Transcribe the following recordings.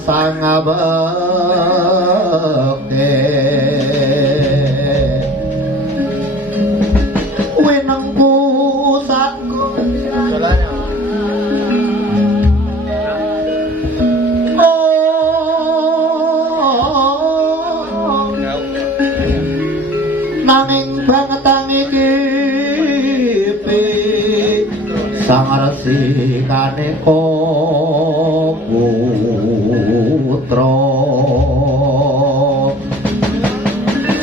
sang abekte winengku saku nanging bangetang iki sang resi kaneka putra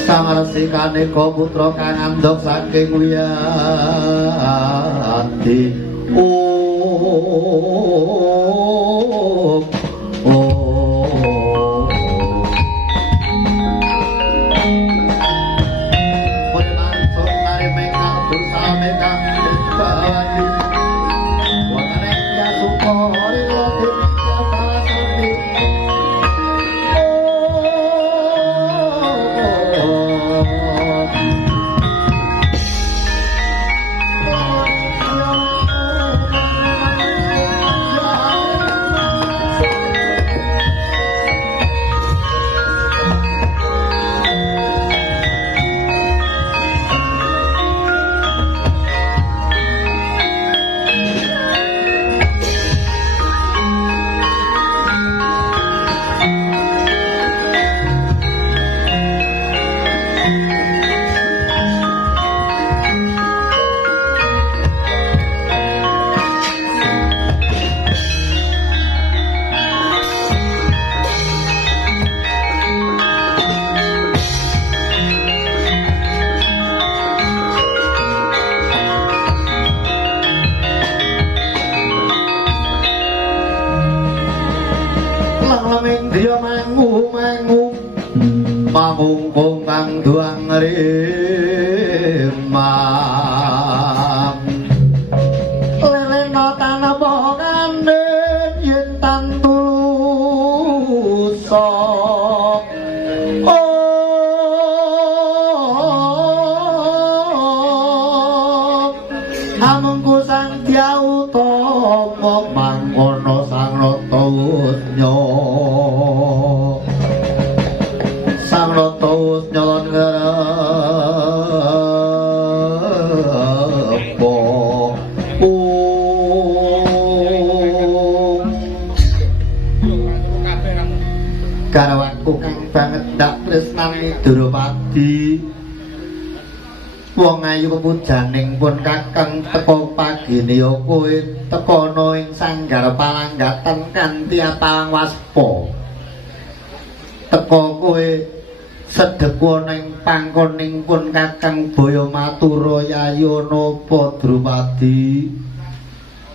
sang resi kaneka putra kang andhok saking wiyadi mangungkung kang duang rimam lelena tanapa kandhen yen tantulusa amengku sang Dyawutama mangkono sang Ratausnya sang Rataus nyolon ngerepo garwaku kang banget ndak tresnani Durapadi wong ayu pepujaning pun kakang teka pagine ya kowe tekana ing sanggar palanggatan kanthi apang waspa teka kowe sedheku ana ing pangkoning pun kakang Baya matura yayo napa Drupadi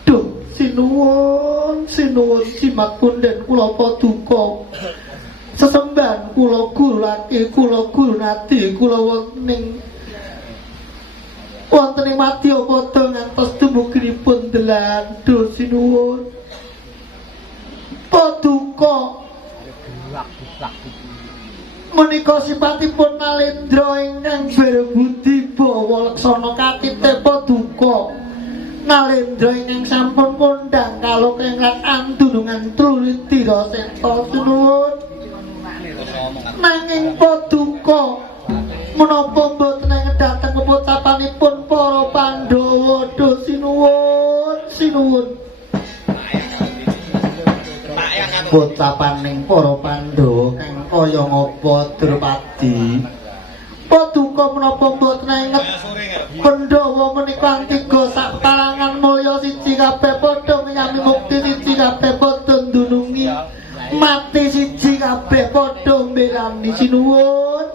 duh sinuwun simat punden kula paduka sesembahan kula gurake kula gurnadi kula wonten ing madya padha ngantos dumuginipun delan duh sinuwun paduka menika sipatipun Nalendra ingkang berbudi bawa laksana katite paduka Nalendra ingkang sampun kondhang kalau kengrat andunungan Trulitira Seta sinuwun nanging paduka menapa mboten ngedhateng pocapanipun para Pandhawa duh sinuwun pocapaning para Pandhawa kang kaya ngapa Drupadi paduka menapa mboten inget Pandhawa menika tiga sak palangan mulya siji kabeh padha nyami mukti siji kabeh padha ndunungi mati siji kabeh padha mbelani sinuwun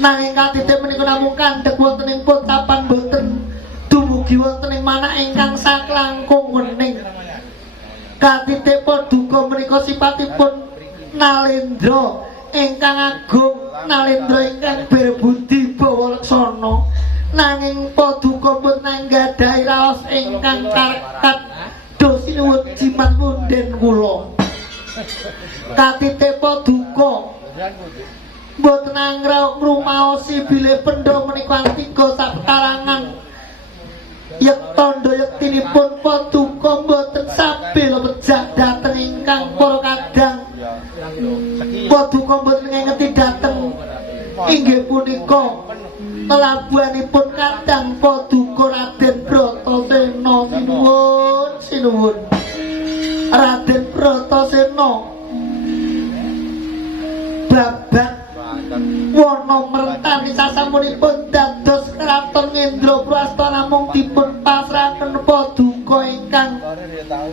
nanging katite menika namung kandhek wonten ing pocapan boten dumugi wonten ing manak ingkang saklangkung wening katite paduka menika sipatipun Nalendra ingkang agung Nalendra ingkang berbudi bawa laksana nanging paduka pun nanggadhahi raos ingkang karekat dosinuwun jimat punden kula katite paduka mboten anggra ngrumaosi bilih pendha menika tiga sak karangan Yek tondo yektinipun Paduka mboten sabil pejah dhateng ingkang para kadang. Paduka mboten ngengeti dhateng inggih punika pelabuhanipun kadang Paduka Raden Bratasena sinuwun Raden Bratasena babak wana mertani sasampunipun dados kraton Ngendraprasta namung dipun pasrahaken Paduka ingkang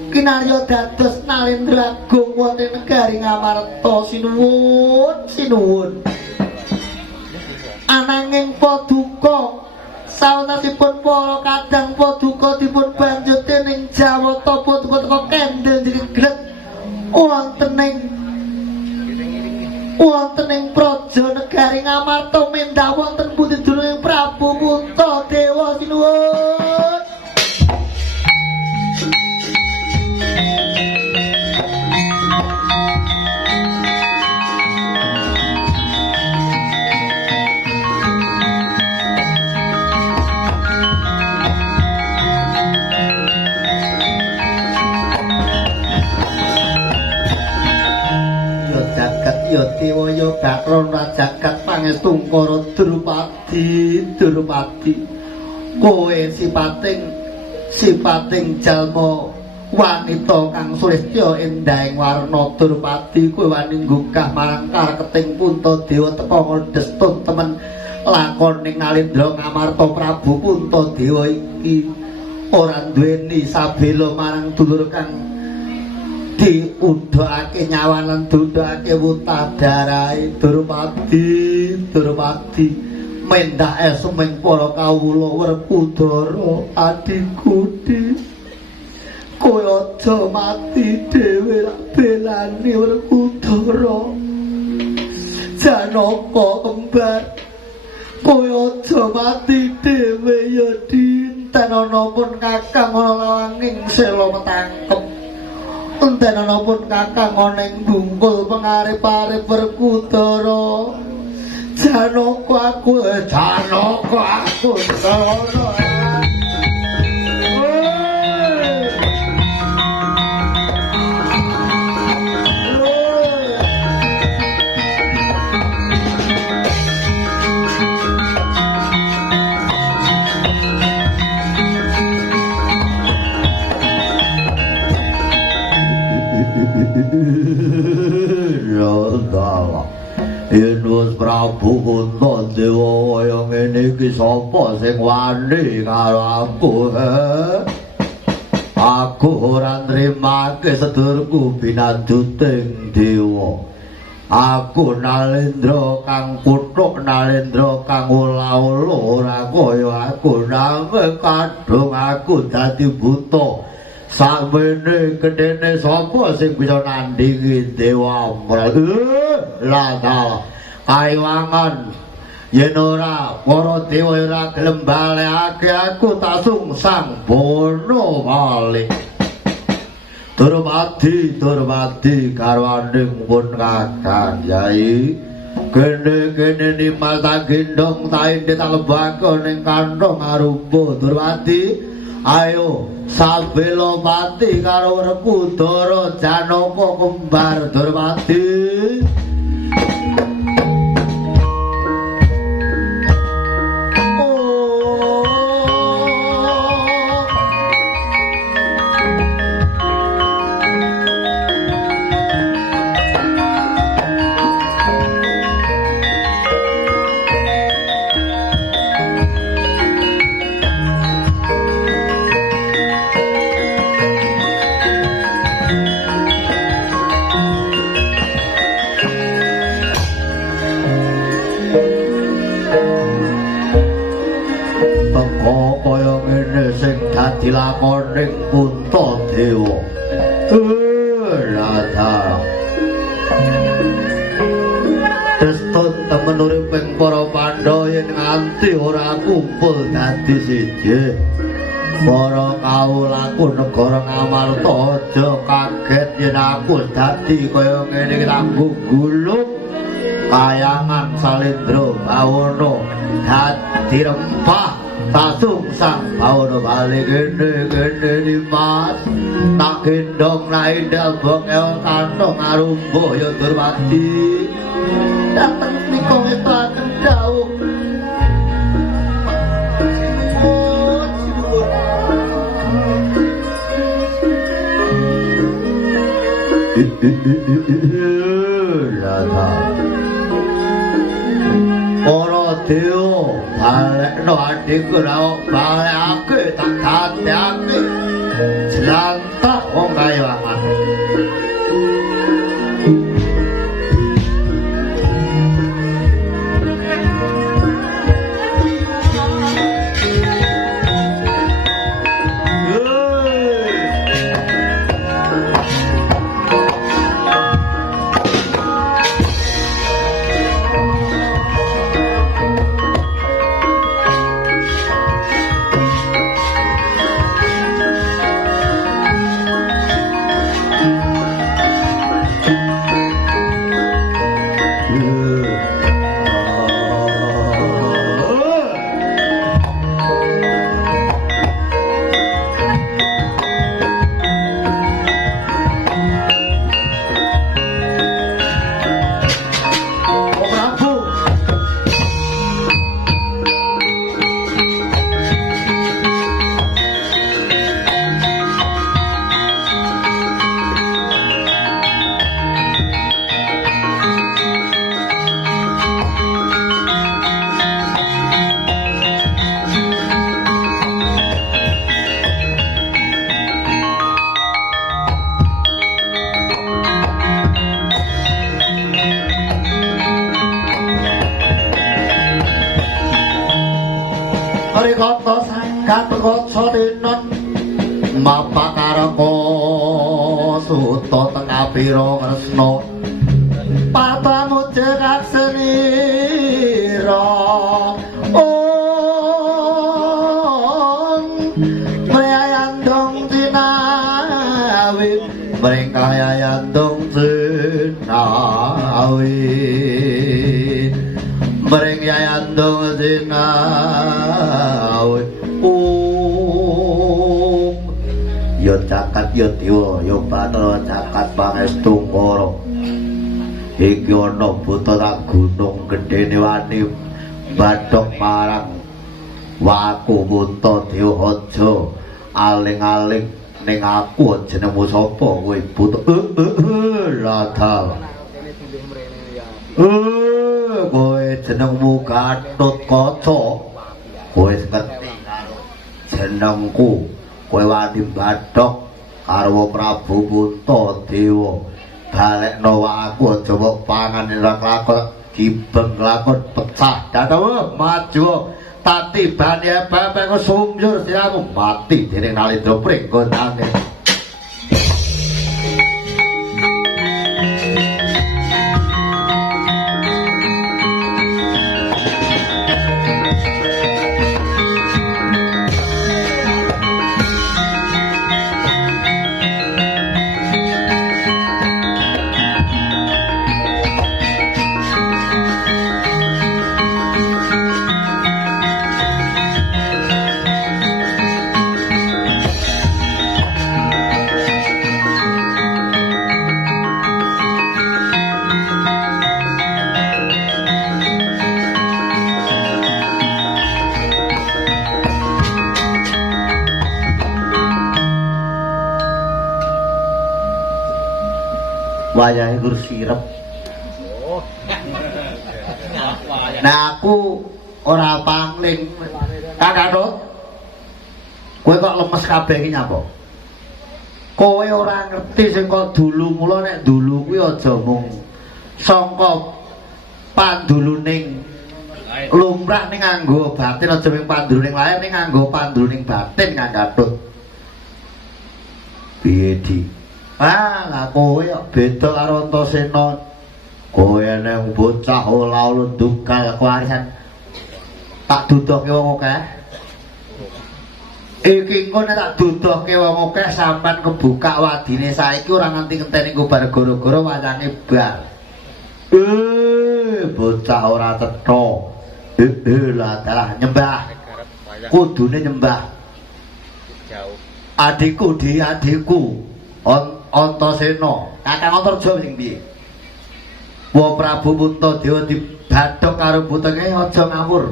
kinarya dados Nalendra Agung wonten negari Ngamarta sinuwun ananging Paduka sawanasipun para kadang Paduka dipun banjut dening Jawata Paduka teka kendel jregret wonten ing praja negari Ngamarta mendah wonten pundi dununging Prabu Puntadewa sinuwun. Ya dewa ya gakrana jagat pangestung para Drupadi kowe sipating jalma wanita kang sulistya endahing warna Drupadi kowe wani nggugah marang kareketing Puntadewa teka ngledhes temen lakoning Nalendra Ngamarta Prabu Puntadewa iki ora duweni sabela marang dulur kang diudhakake nyawanan dudhakake wutadarahe Drupadi mendah esuming para kawula Werkudara adikku kowe aja mati dhewe belani Werkudara Janaka kembar kowe aja mati dhewe ya dinten ana pun kakang ana lawanging sela metangkep enten ana pun kakang ana ing bungkul pengarep-arep Werkudara Janaka aku yen wis Prabu Puntadewa kaya ngene iki sapa sing wani karo aku aku ora nrimake sedulurku binaduting dewa aku Nalendra kang kuthuk Nalendra kang ula-ula ora kaya aku nanging kadung aku dadi buta samene gedene sapa sing bisa nandingi dewa lha kaiwangan yen ora para dewa ora gelem balekake aku tak sungsang bono malih Drupadi garwaning pun kakang yai kene nimal tak gendong tak ende tak lebake ning kantong arupa Drupadi ayo sabelo pati karo Werkudara Janaka kembar Drupadi dilakoning Puntadewa Radha Destun temen uriping para Pandhawa yen nganti ora kumpul dadi siji para kawulaku negara Ngamarta aja kaget yen aku dadi kaya ngene iki tak gulung kayangan Salendra Bawana dadi rempah Sasungsang bawana bali gene Dimas tak gendong naik dabok eo kantong arumbo ya Durmati dateng nika wetaken dawuh Para dewa balekno adikku ra balekake tak dadekake jlantak wong kayawangan Rikata sangkan kaca dinon mapakarko suta tengapira kresna patamu jerak senira Mayayandong Cinawi Mringkayandong Cinawi Mringyayandong Cinawi Yo cakat yo dewa yo Bathara cakat pangestu para iki ana Bathara gunung gedhene wani bathok marang waku munta Dewaja aling-aling ning aku jenengmu sapa kowe Buta Radha kowe jenengmu Gatotkaca kowe ngerti karo jenengku kowe wani bathok karo Prabu Puntadewa balekno aku aja mok pangan lakon dibeng lakon pecah dadawa maju tak tibane bapak sumjur siramu mati dening Nalendra Pringgonane wayahe gur sirep. Nah aku ora pangling. Kakak kowe kok lemes kabeh iki nyapa? Kowe ora ngerti sing kok dulu mula nek dulu kuwi aja mung sangka panduluning lumrah ning nganggo batin aja mung panduluning lahir ning nganggo panduluning batin Kang Gatut. Piye di? Lah kowe kok beda karo Antasena. Kowe nang bocah ola lundukal kewarisan. Tak dudohke wong akeh. Iki engko nek tak dudohke wong akeh sampean kebuka wadine saiki ora nganti ngenteni kubar gara-gara wayange bar. Bocah ora cetha. Lah dalah nyembah. kudune nyembah adikku di adikku Antasena Kakang Antarja sing piye Wa Prabu Puntadewa dibathok karo butenge aja ngawur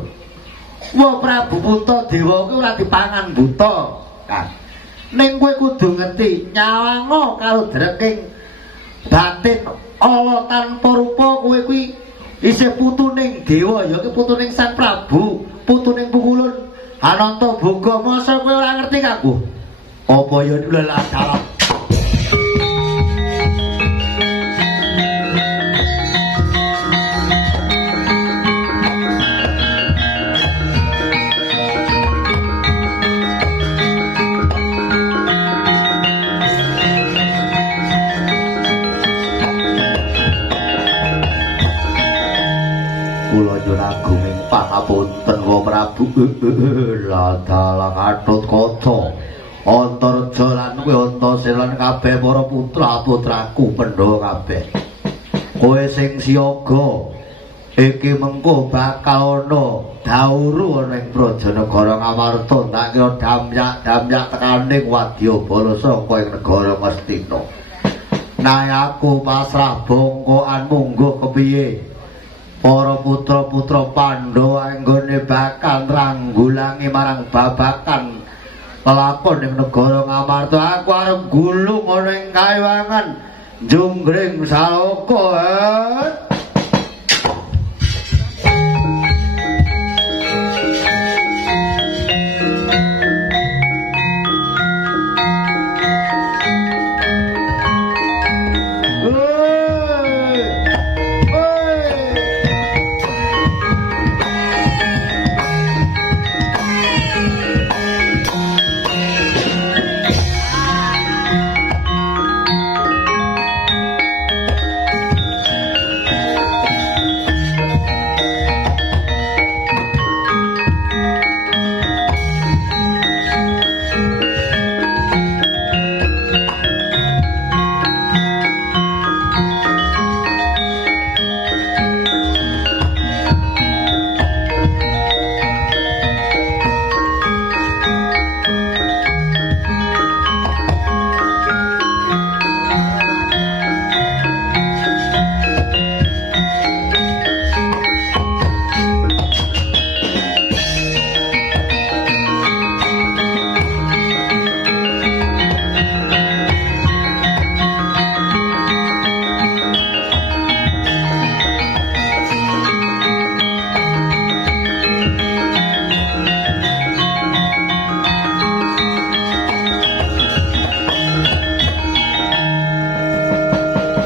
Wa Prabu Puntadewa kuwi ora dipangan buta Kang ning kowe kudu ngerti nyawanga karo dreking batin ala tanpa rupa kowe kuwi isih putuning dewa ya ki putuning Sang Prabu putuning Pukulun Ananta Boga masa kowe ora ngerti Kanggo apa ya lha dalam kula nyuwun agunging pangapunten wa Prabu ladalah katut kaca Antarja lan kowe Antasena kabeh para putra-putraku Pandhawa kabeh kowe sing siaga iki mengko bakal ana dauru ana ing Prajanagara Ngamarta tak kira damyak tekaning Wadyabala saka ing negara Ngastina nang aku pasrah bongkoan mungguh kepiye para putra-putra Pandhawa anggone bakal nranggulangi marang babakan lakon ing negara Ngamarta aku arep gulung ana ing kaewangan Junggring Saloka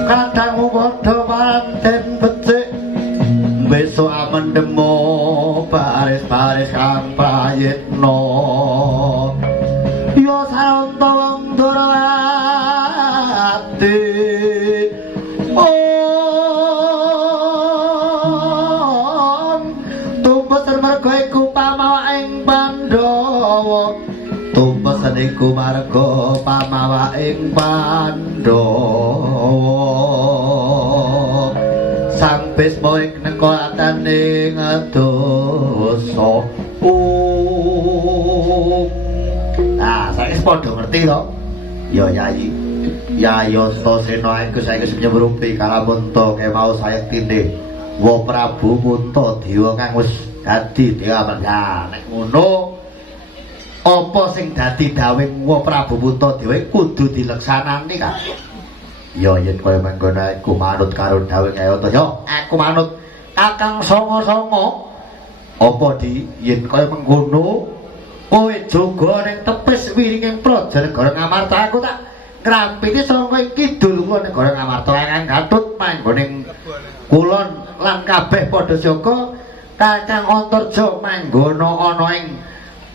kadangmu padha panten becik besok amendemo baris-baris kang prayitna ya saranta wong Durawati tumpes merga iku pamawaing Pandhawa tumpes niku marga pamawaing Pandhawa Sang Bisma ing nekataning dosa nah saiki padha ngerti to ya Yayi Yayi Antasena iku saiki nyemrupi kalamunta kemau sayektine Wa Prabu Puntadewa kang wis dadi dewa merga nek ngono apa sing dadi dawuh Wa Prabu Puntadewa kudu dileksanani kan ya yen kaya mangkono aku manut karo dawuh Nyai yo aku manut Kakang Sanga-sanga apa di yen kaya mangkono kowe jaga ning tepis wiringing Prajanagara Ngamarta aku tak ngrampiti saka ing kidul negara Ngamarta Kakang Gatut manggoning kulon lan kabeh padha jaga Kakang Antarja manggono ana ing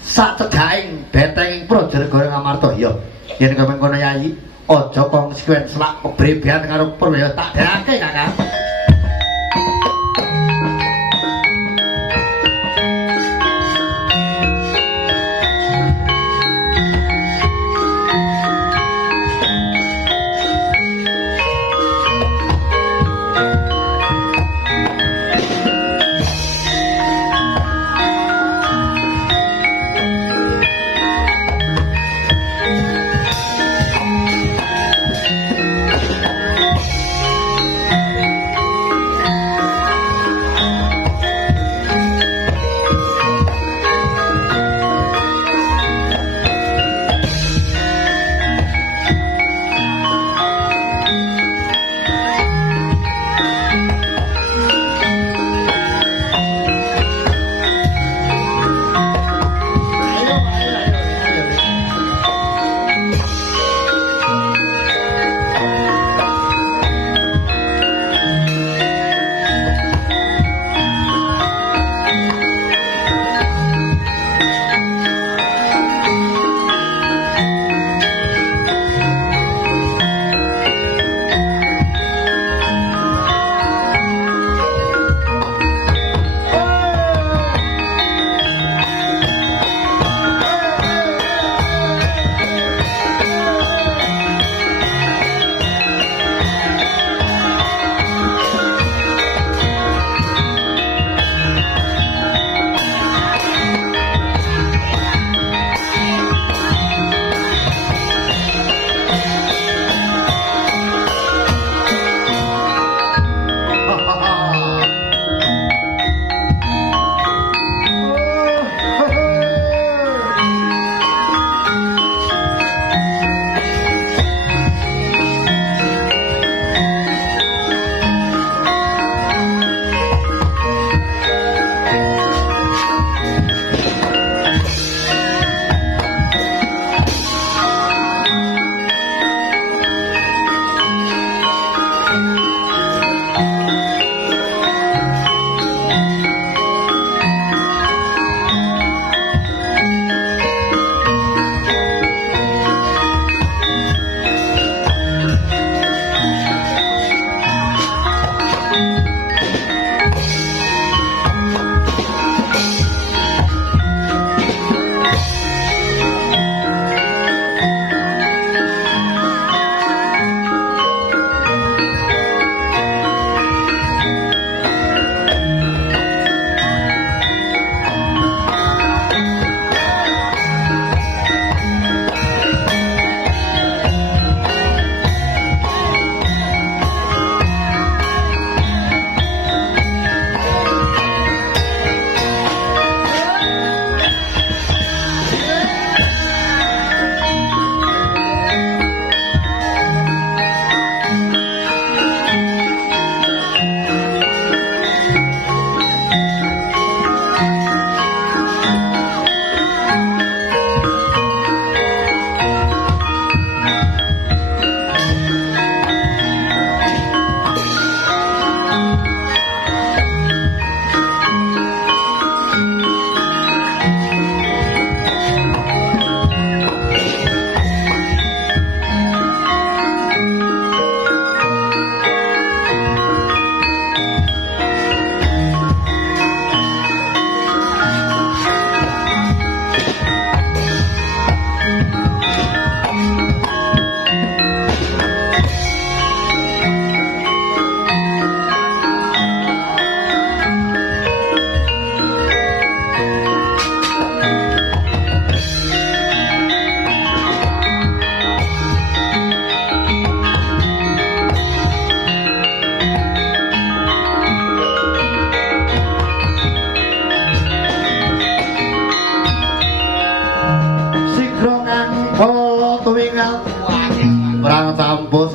sacedhaking betenging Prajanagara Ngamarta ya yen kaya mangkono Yayi aja konsekuen selak kebrebean karo Purwaya tak derake Kakang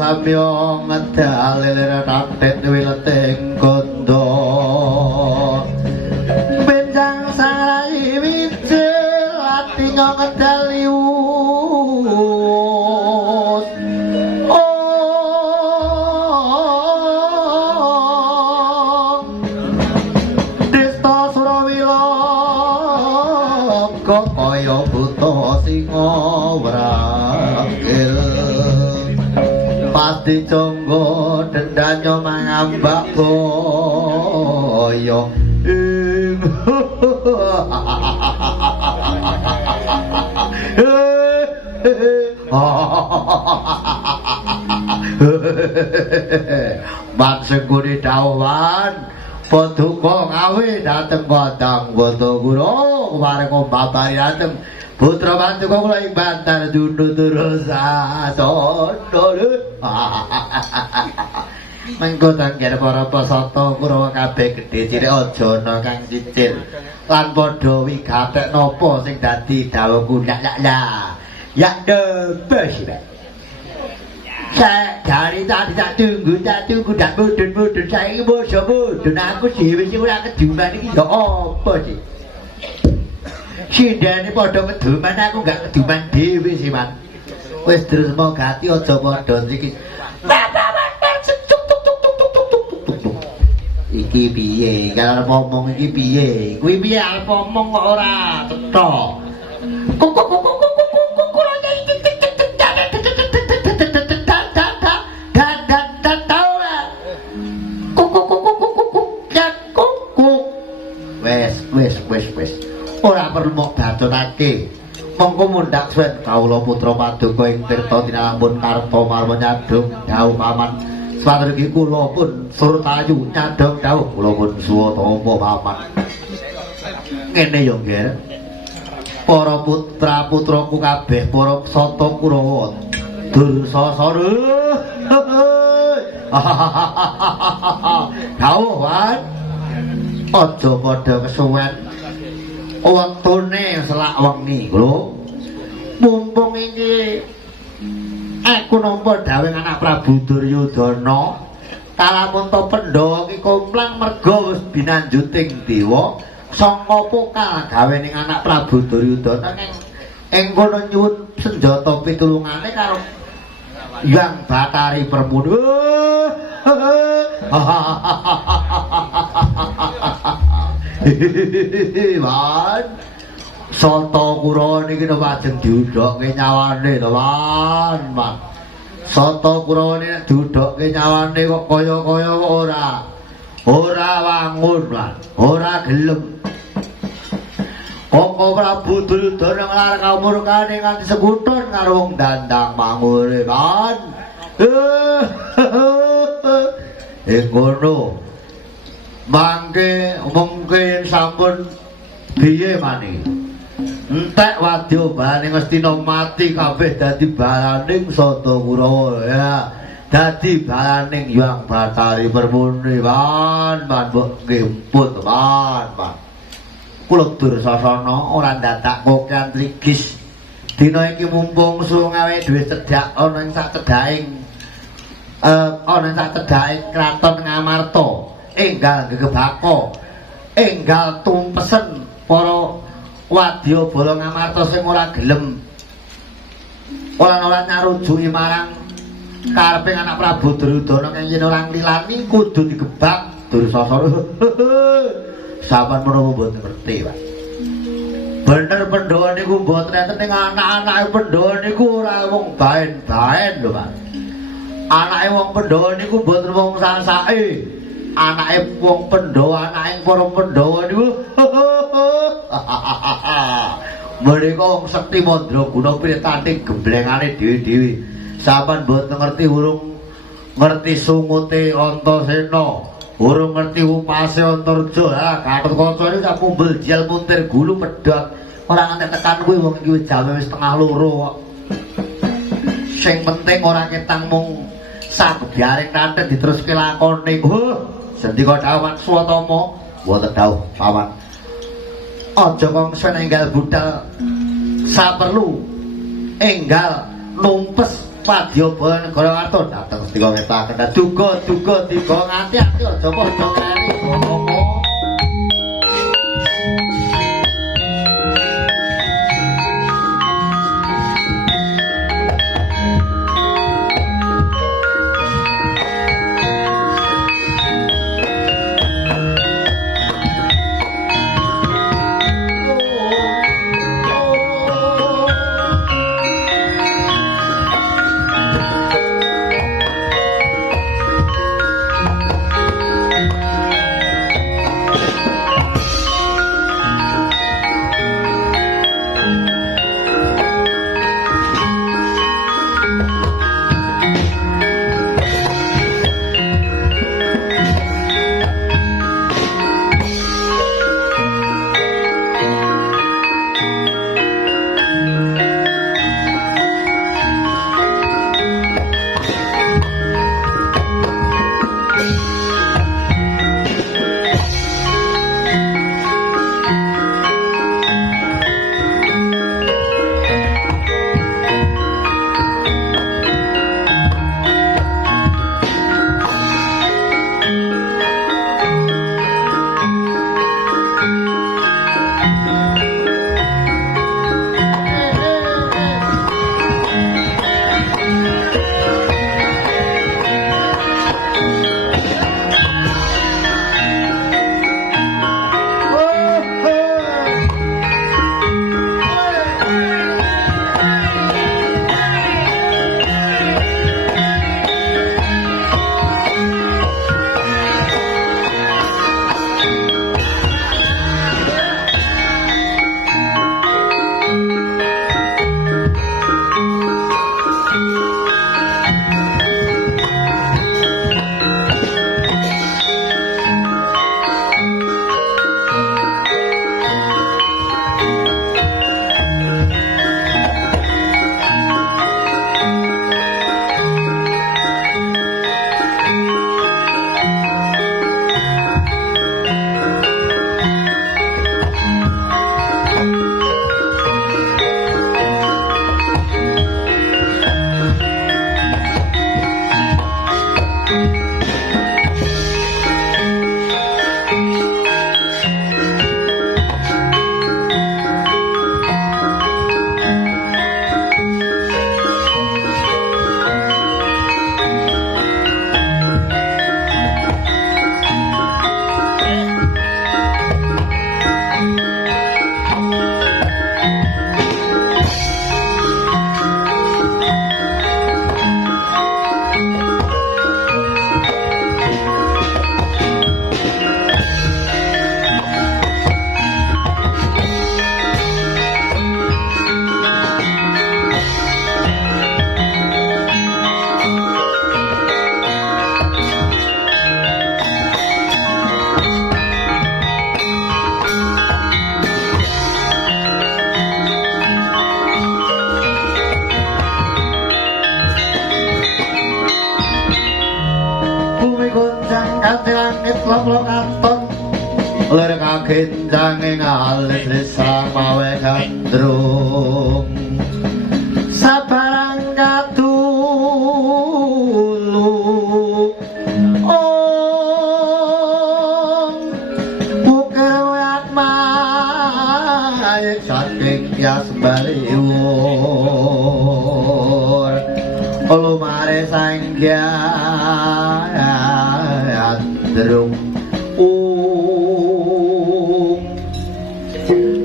samyo ngedalil ratet wileting kondo benjang sarai wicil latinga ngedalius Desta Surawila kaya buta singa wrakil pasti conggo dendanyo mangambak boyo ing maksengkuni dawan paduka ngawe dateng kodang boto guru kemarin ngomabari dateng putra bantu kok mulai bantar jundu terus asono mengko tangger para pasata Kurawa kabeh gedhe cilik aja ana kang cicil lan padha wigatek napa sing dadi dawuhku la ya debes saya dari tadi tak tunggu tak mudun saya boso mudun aku dhewe sing ora keduman iki ya apa sih sindane padha keduman aku gak keduman dhewe sih man wis terus gati aja padha iki iki piye kalau ngomong iki piye kuwi piye arep ngomong kok ora cetha wes ora perlu mok bathutake mongko mundhak suwen kawula putra paduka ing tirta tinalampun karta marma nyadong dawuh paman satregi kula pun surtayu nyadong dawuh kula pun suwa tampa paman ngene yo nggih para putra-putraku kabeh para sata Kurawa Dursasana dawuh wan aja padha kesuwen wektune selak wengi lho mumpung iki aku nampa dawuh anak Prabu Duryudana kalamun to Pandhawa iki komplang merga wis binanjuting dewa sanga pokal gawe ning anak Prabu Duryudana ing kono nyuwun senjata pitulungane karo Hyang Batari Permudi Wan Sata Kurawa niki lajeng diudhokke nyawane to Wan Sata Kurawa niki diudhokke nyawane kok kaya-kaya ora wangun lan ora gelem Koko Prabu Duryudana nglar kamurkane nganti sekutun karo wong dandang mangure Wan ngono mangke mungkin sampun piye mani entek wadya balane Ngastina mati kabeh dadi balaning Sata Kurawa ya dadi balaning Hyang Batari Permudi man mbok nggih man kula Dursasana ora ndadak kokean trigis dina iki mumpung suwe awake dhewe cedhak ana ing sak cedhaking kraton Ngamarta enggal gegebaka enggal tumpesen para wadya bala Ngamarta sing ora gelem ora nyarujuki marang kareping anak Prabu Duryudana kang yen ora nglilani kudu digebak Dursasana saban menawa mboten ngerti Pak bener Pandhawa niku mboten enten ning anak-anake Pandhawa niku ora wong baen-baen lho Pak anake wong Pandhawa niku mboten wong sasake anake wong Pandhawa anake para Pandhawa niku mereka wong sekti mandraguna piritaning gemblengane dhewe-dhewe saban mboten ngerti urung ngerti sungute Antasena urung ngerti upase Antarja ha Gatotkaca iki sak pumbel jel muntir gulu pedhot ora nganti tekan kuwi wong iki jame wis tengah loro kok sing penting ora ketang mung sabebaring kanthi diteruske lakone sendika dawuh Swatama mboten dawuh pawan aja kong senenggal budal saperlu enggal numpes Wadyabala negara waton dateng sedika ngetaken duga-duga tiba ngati-ati aja padha kreni ngono. Lolo katon lir kagenjang ing alis desa mawe gandrung sabarang kadulu muka maye saking tias baliwur lumare sanggan durung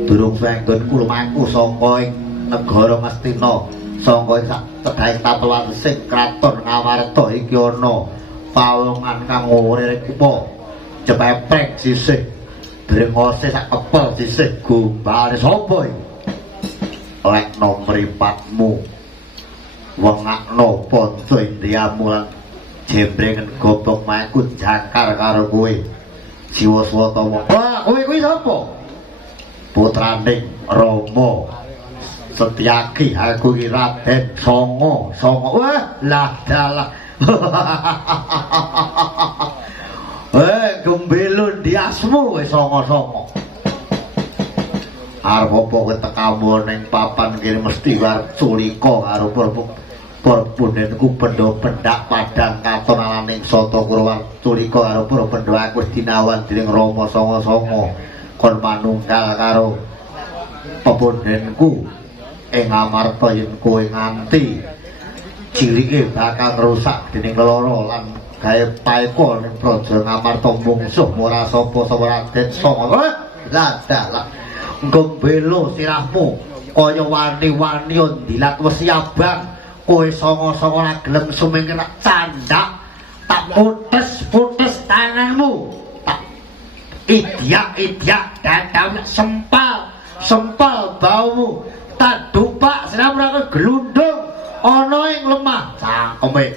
durung senggon kulmaku saka ing negara Ngastina saka ing cedhake tapel sing kraton Ngawarta iki ana pawongan kang urip apa cepeprek sisih brengose sak kepel sisih gombale sapa iki lekno mripatmu wengakno panca indriyamu lan jembrengen gobok maku jangkar karo kowe jiwa swatama. Wah, kowe sapa? Putraning Rama Setyaki, aku iki Raden Songo. Wah, lah dalah. Gembelun diasmu wis songo-songo. Arep apa kowe tekamu ning papan kene mesti war culika karo Prabu para pundenku pendha pendak padang katon alaning Sata Kurawartulika karo para pendha aku wis dinawan dening Rama Sanga-sanga kon manunggal karo pepundenku ing amarta yen kowe nganti cirike bakal rusak dening lelara lan gawe paeka ning praja Ngamarta mungsuh ora sapa-sapa Raden Sanga. Lah dalah engko belo sirahmu kaya wani-wani ndilat wesi abang kowe sanga-sanga ora gelem sumengke tak candak tak putus tanganmu tak idyak dadam sempal baumu tak dupak sinamrake glundung ana ing lemah cangkeme.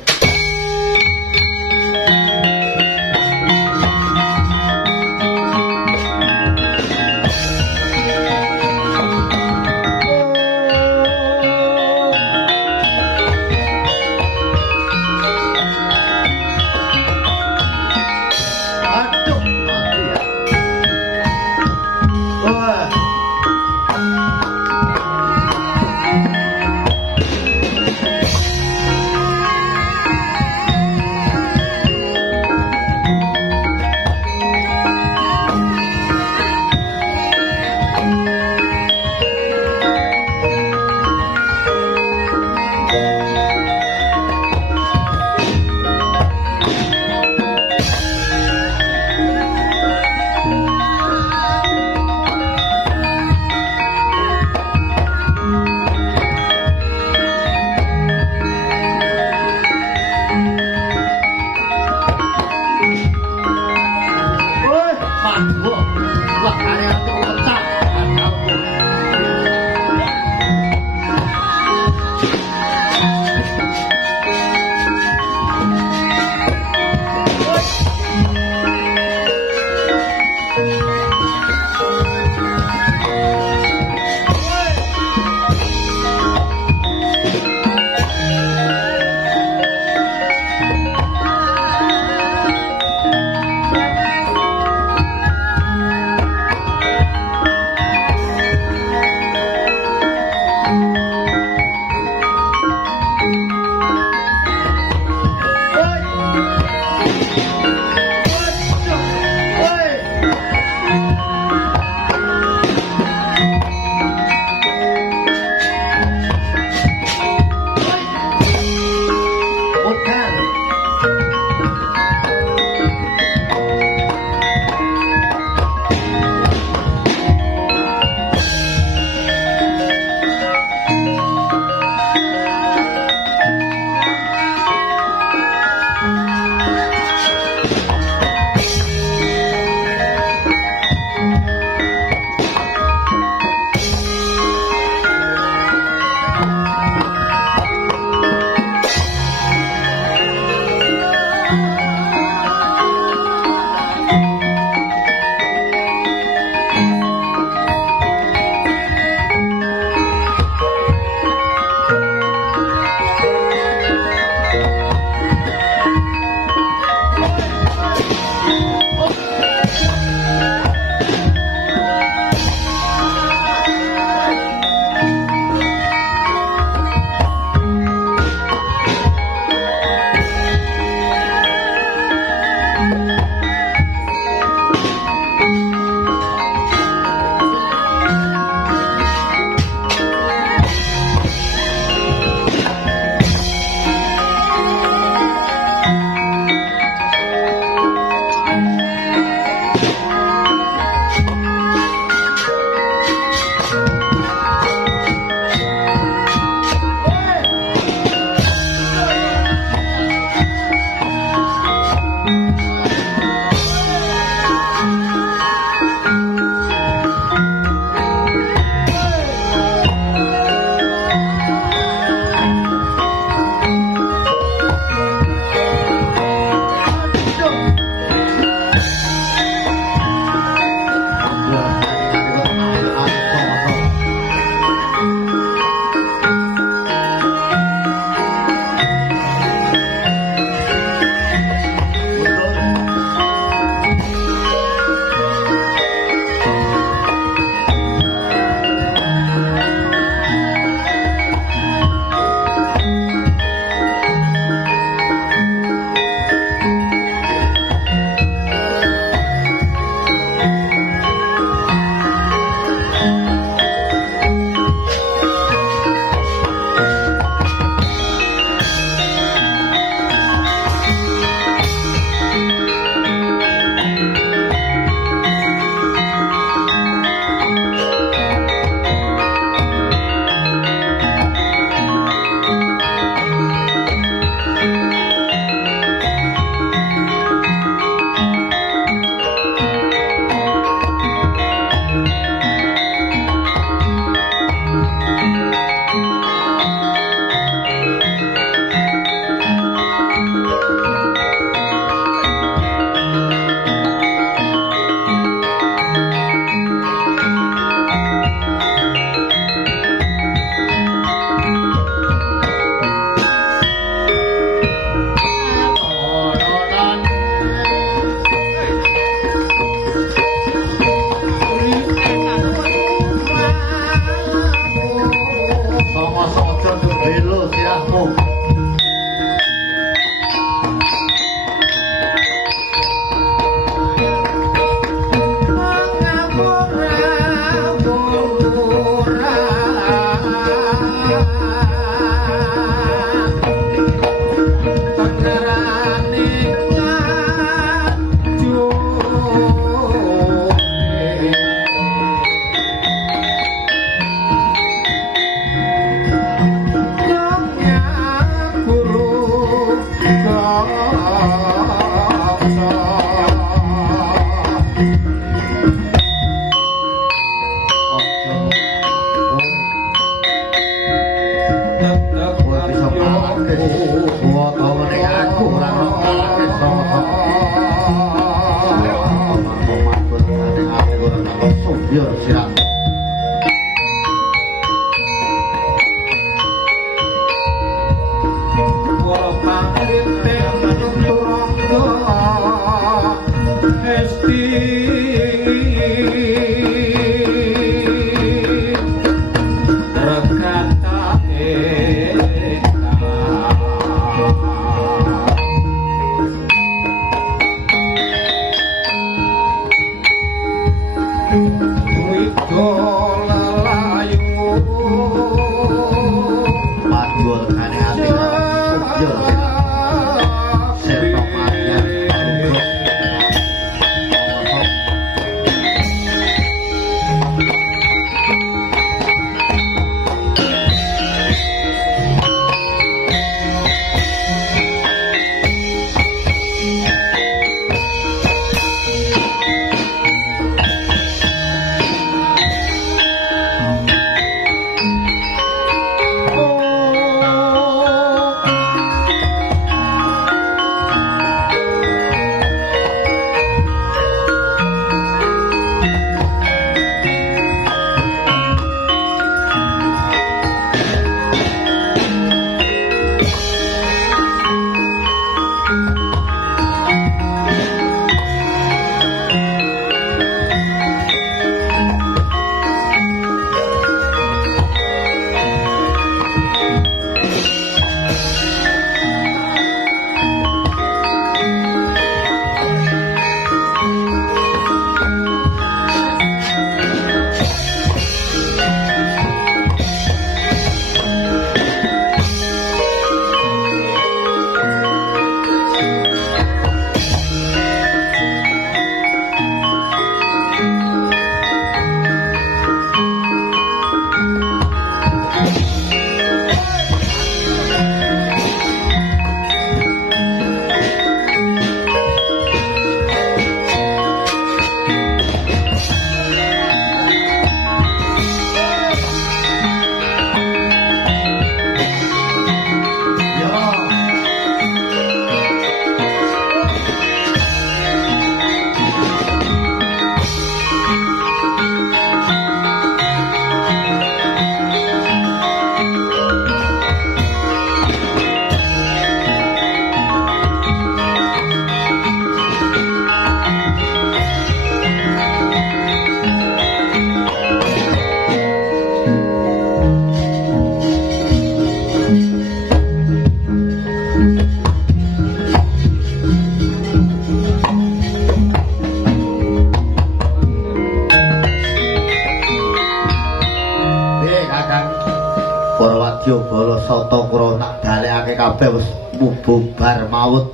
Wadyabala Sata Kura tak dalekake kabeh wis bubar maut.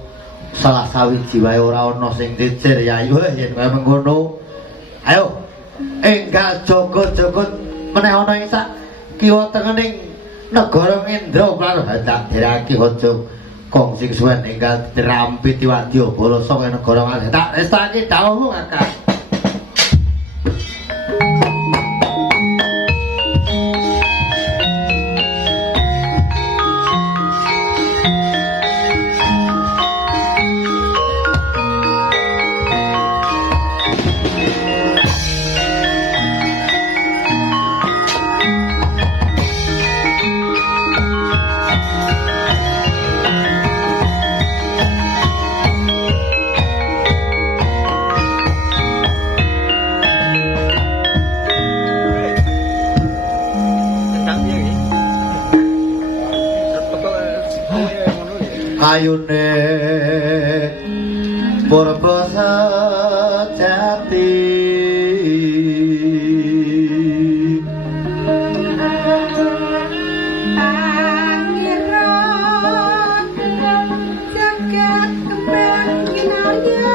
Salah sawiji wae ora ana sing cicir ya ayo yen kaya mengkono. Ayo enggal jogo-jogo meneh ana ing sak kiwa tengening negara Ngendra lan hendak diraki aja kongsi suwen enggal dirampiti Wadyabala saka negara Ngendra. Tak restake dawuhmu Kakang. Ayune purba sejati pangira jagat kembang kinaya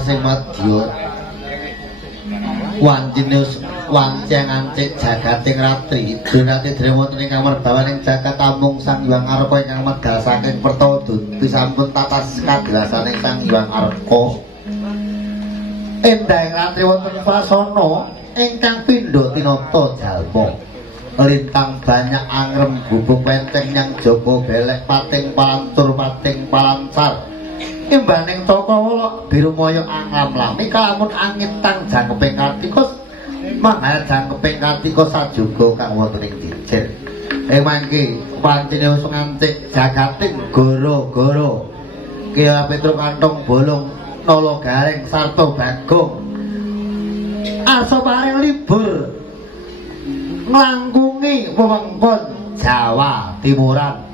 Sing madya wanjinius wanceng ancik jagating ratri dunati drewonten ing kamar bawaning jagat tamung Sang Hyang Arka ingkang medal saking Pertawa pisampun tatas kagelasaning Sang Hyang Arka endahing ratri wonten swasana ingkang pindha tinata jalma lintang banyak angrem gubuk penteng nyang jaba belek pating palantur pating palancar imbaning Cakrawala birumaya anglam-lami kalamun angitang jangkeping Kartika manahal jangkeping Kartika sajuga kang wonten ing dijer ing mangke pancene wis ngancik jagating gara-gara Kyai Petruk kantong bolong nala garing sarta bagong asa paring libur nglangkungi wewengkon Jawa Timuran.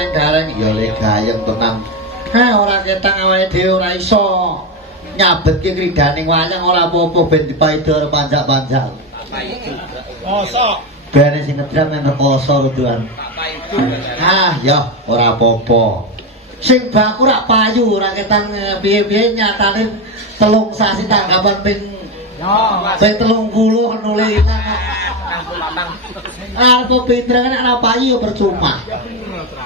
nang gareng ya le gayeng tenan. Ora ketang awake dhewe ora iso nyabetke kridaning wayang ora apa-apa ben dipaida panjak-panjak. Mosok Bene sing ngedram nang rekoso ruduan. Ya ora apa-apa. Sing baku rak payu ora ketang piye-piye nyatane 3 sasi tanggapan ping 30 nulisan. Arep pinter nek ora payu percuma.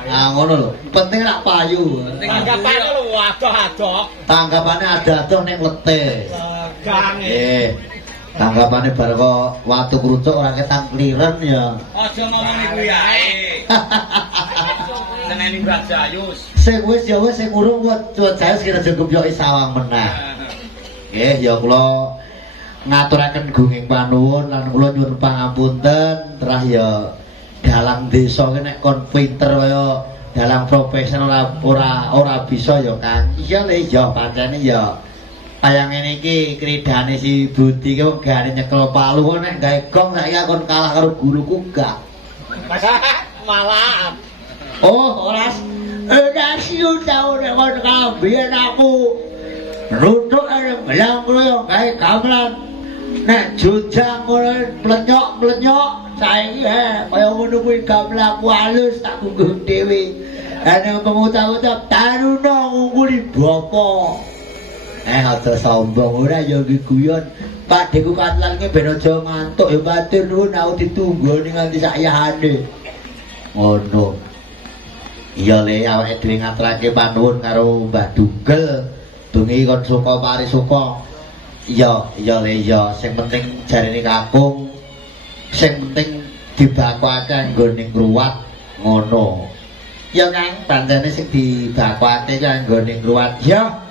Nah ngono lho, penting rak payu. tanggapane lho adoh-adoh. Tanggapane ada-adoh ning lete. Gange. Tanggapane bar kok watu krucuk ora ketang kliren ya. Aja ngomong kuwi ae. Seneni Mbah Jayus. Sing wis ya wis sing urung kuwi jayus kira cukup yo sawang meneh. Nggih ya kula ngaturaken gunging panuwun lan kula nyuwun pangapunten terah ya dalang desa ki nek kon pinter kaya dalang profesional ora bisa ya Kang. Iya le ya pancene ya. Kaya ngene iki kridane si Budi ki wong gane nyekel palu kok nek gawe gong saiki kon kalah karo guruku gak. Malah Oh, ora siu tau nek kon kambiyen aku nutuk arep belang yo gawe gamelan. Nek jujang ora mlenyok-mlenyok saiki kaya ngono kuwi gamelanku halus tak gunggung dhewe. Ana pengucap-ucap taruna ngungkuli bapa. Aja sombong ora ya iki guyon. Pakdeku katlanke ben aja ngantuk ya matur nuwun aku ditunggoni nganti sakyahane. Ngono. Iya le awake dhewe ngaturake panuwun karo Mbah Dugel. Bengi kon suka pari suka. Iya le ya sing penting jarene kakung. Sing penting dibakake nggone ngruwat ngono. Ya Kang, pancene sing dibakake nggone ngruwat ya.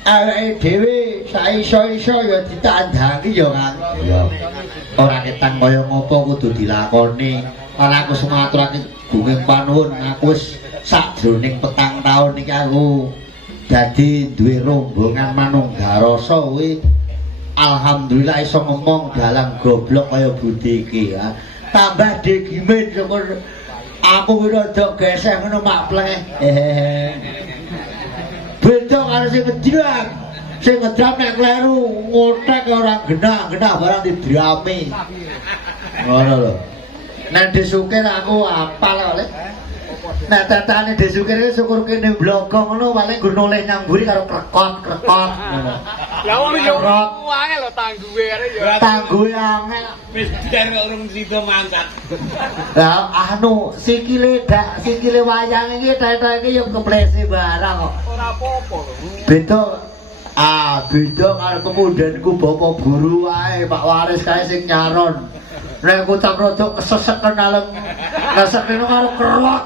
Awake dhewe saiso-iso ya ditandhangi ya Kang. Ya. Ora ketang kaya ngopo kudu dilakoni. Lan aku sumaturake gunging panuwun aku wis sakjroning 4 taun iki aku dadi duwe rombongan manunggarasa kuwi alhamdulillah iso ngomong dalang goblok kaya Budi iki ya. Tambah degimen syukur aku kuwi rada geseh ngono mak pleng. Beda karo sing ngedram. Sing ngedram nek kleru ngotek ora genah-genah barang didrami. Ngono lho. Nek disukir aku apal oleh. Nek tatane disukir syukur kene blogong ngono paling gur noleh nyamburi karo krekot ngono. lah wong yo wae lho tangguhe arek yo. Tangguhe angel. Wis dar urung sida mangkat. Lah anu sikile wayang iki teteke yo keplese barang kok. Ora apa-apa lho. Beda beda karo kemudianku bapak guru wae Pak Waris kae sing nyaron. Nek kucap rodok keseseken alem. Keseseken karo kerot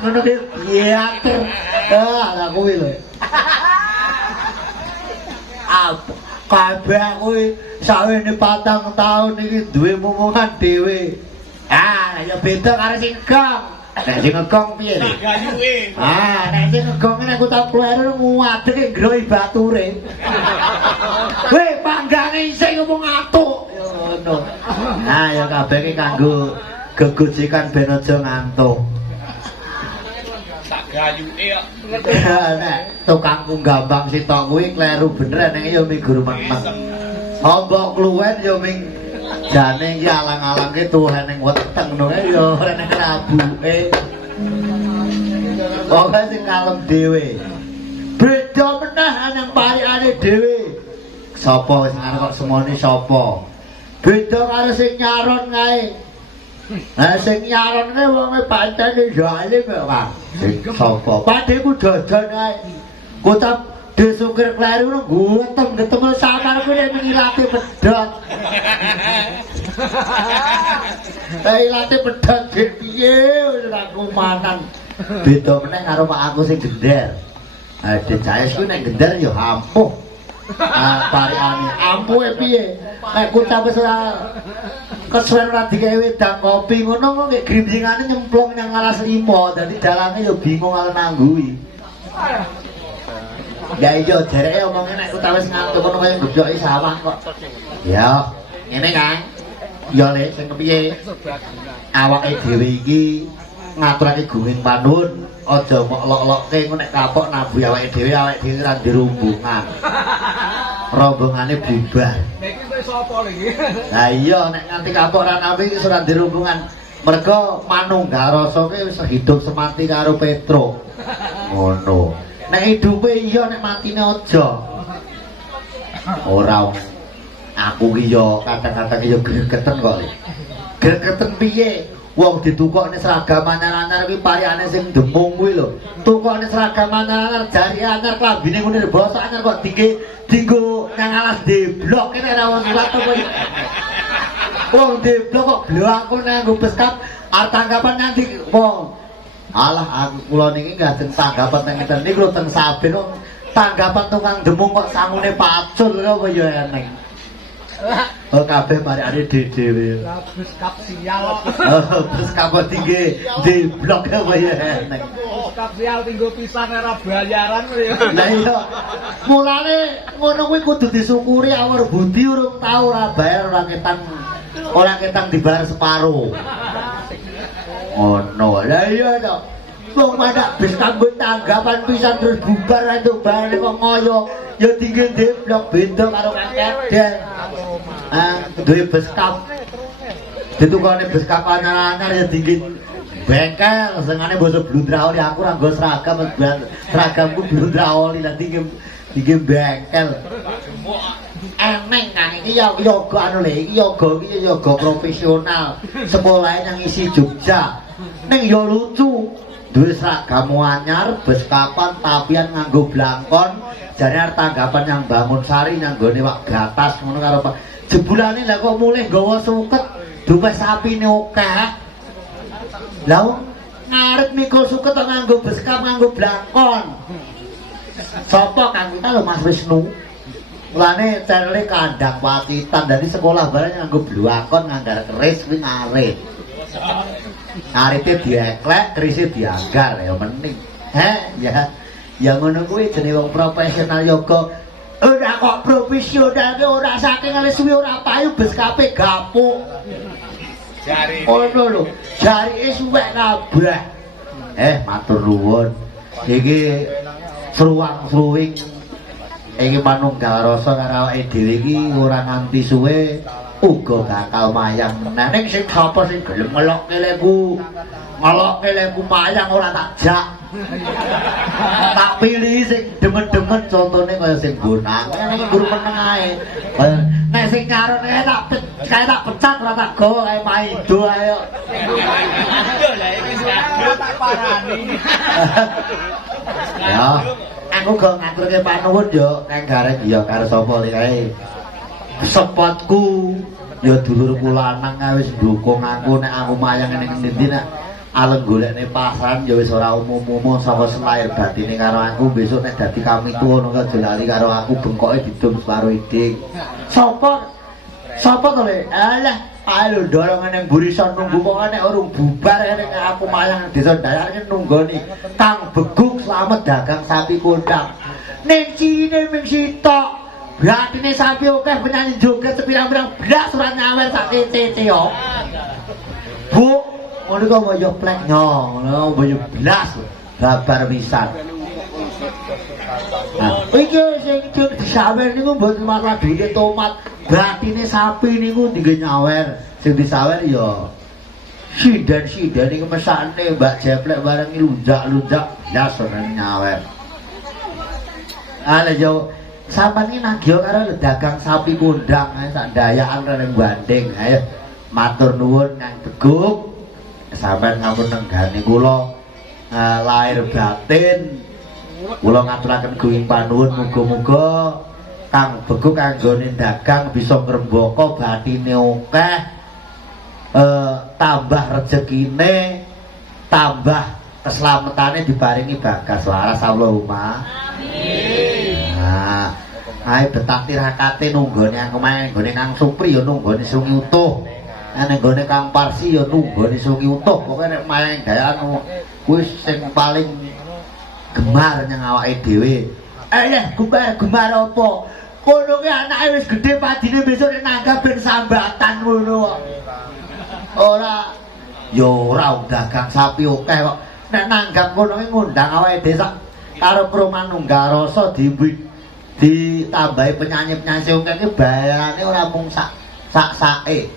ngono ki diatur. Lah kuwi lho. Kabeh kuwi sawene 4 taun iki duwe momongan dhewe. Ya beda karo sing gong. Nek sing ngegong piye? Gayuke. Nek sing ngegong nek kucap kleru nguwadeke ngrohi bature. Weh, panggange isih ngomong atuk. Ngono. Ya kabeh iki kanggo gegojekan ben aja ngantuk. Tak gayuke kok. Nek tukangku gampang sitok kuwi kleru bener nek ya ming guru meneng. Ombok kluwen ya ming jane iki alang-alangke tuhaning weteng ngono ya ora nek rabuke. Pokoke sing kalem dhewe. Beda meneh nang parikane dhewe. Sapa sing arep kok semone sapa? Beda karo sing nyaron kae. Sing nyaron kuwi wong pancene zalim kok, Pak. Sing sapa? Padheku dodon kae. Kota desukir kleru ngono getem samar kuwi nek ngilate pedhot. Ilate pedhot piye ora kumanan. Beda meneh karo Pak aku sing gender. Dejayes kuwi nek gender ya ampuh. Parikane ampuhe piye? Nek kucap wis ora kesuwen ora digawe wedang kopi ngono kok nggih grimsingane nyemplung nang alas limo dadi dalange ya bingung karo nanggui. Ya iya dereke omonge nek kucap wis ngantuk ngono kaya gebyoki sawah kok. Ya, ngene Kang. Ya le sing kepiye? Awake dhewe iki ngaturake gunging panuwun aja mok lok-lokke engko nek kapok nabu awake dhewe ra dirumbungan. Rombongane bubar. Niki kowe sapa lagi? Lah iya nek nganti kapok ra nabi iki ora dirumbungan. Mergo manunggal rasa ki wis hidup semati karo Petro. Ngono. Nek hidupe iya nek matine aja. Ora aku ki yo kadang-kadang yo gregeten kok. Gregeten piye? Wong ditukokne seragam anyar-anyar kuwi pariyane sing demung kuwi lho. Tukokne seragam anyar-anyar jari anyar klambine ngene basa anyar kok dinggo nang alas deblok kene ora wong kuat to kowe. Wong deblok kok blakon nganggo beskap arep tanggapan nanti wong. Alah aku kula niki gajeng tanggapan teng ngeten niku teng Saben tanggapan tukang demung kok sangune pacul apa ya eneng. Oh kabeh marane dhewe. Lah beskap sial. Oh beskap tinggi di blok apa ya eneng. Beskap sial tinggo pisan ora bayaran ya. Lah iya. Mulane ngono kuwi kudu disyukuri awur budi urung tau ora bayar ora ketang dibayar separo. Ngono. Lah iya to. Wong pada beskap tanggapan pisan terus bubar itu bare kok ngoyo. Ya tinggi di blok beda karo kakek. Duwe beskap ditukane beskap anyar-anyar ya tinggi bengkel sengane basa blundraoli aku ora nggo seragamku blundraoli lah tinggi bengkel eneng kan iki ya yoga anu lho iki yoga profesional sekolahe nang isi Jogja ning ya lucu duwe seragam anyar beskapan tapian nganggo blangkon jane tanggapan yang bangun sari nang gone wak gatas ngono karo jebulane lah kok mulih nggawa suket duwe sapine akeh. Lah ngarep mikul suket nganggo beskap nganggo blangkon. Sapa kang kita lho Mas Wisnu. Mulane cele kandhang wacitan dari sekolah bareng nganggo blangkon nganggar keris kuwi ngarit. Arite dieklek, kerise dianggal ya mending. Ya. Ya ngono kuwi jenenge wong profesional yoga. Ora kok profesional ki ora saking wis suwi ora payu beskape gapuk. Jari. Ono lho, jarike suwek kabeh. Matur nuwun. Iki sruwang-sruwing iki manunggal rasa karo awake dhewe iki ora nganti suwe uga bakal mayang meneh. Ning sing sapa sing gelem ngelokke leku mayang ora tak jak. Tak pilih sing demen-demen contone kaya sing bonang. Nek guru meneng ae. Nek sing karone tak pecat ora tak go ae maido ae. Tak parani. Ya, aku go ngaturke panuwun yo kang gareng ya karo sapa kae. Sepatku ya dulurku lanang wis ndukung aku nek aku mayang ning endi nek aleng golekne pasaran ya wis ora umum-umum saka selair batine karo aku besok nek dadi kami tuwa ngono aja lali karo aku bengkoke didum separo idik. Sapa to le? Alah, ayo dorong ning burisan nunggu kok nek urung bubar nek aku mayang desa Dayake nunggoni Kang Beguk Slamet dagang sapi kondang. Ning cirine ming sitok. Batine sapi akeh penyanyi joget sepirang-pirang blas ora nyawer sak cece yo. Bu ngono kok moyo plek ngono moyo blas babar pisan. Iki sing disawer niku mboten masalah duwe tomat, batine sapi niku dinggo nyawer. Sing disawer ya sidan-sidan iki mesane Mbak Jeplek bareng lunjak-lunjak blas ora nyawer. Ala yo sampeyan iki nagih karo dagang sapi kondang sak dayakan ning Banding. Ayo matur nuwun Kang Beguk. Sampeyan ngampun nenggane kula lahir batin kula ngaturaken gunging panuwun muga-muga Kang Beguk kanggone dagang bisa ngrembaka batine akeh tambah rezekine tambah keslametane diparingi bagas waras Allahumma amin. Nah, ae betah tirakate nunggone aku main nggone Kang Supri ya nunggone sungi utuh. Nek nggone Kang Parsi ya nunggone sungi utuh. Pokoke nek main dayan kuwi sing paling gemar nyang awake dhewe. Gemar apa? Kono ki anake wis gedhe padine besok nek nanggap ben sambatan ngono kok. Ora Ya ora dagang sapi akeh kok. Nek nanggap ngono ki ngundang awake dhewe karo perumahan Unggarasa ditambahi penyanyi-penyanyi sing akeh ki bayarane ora mung sak-sake.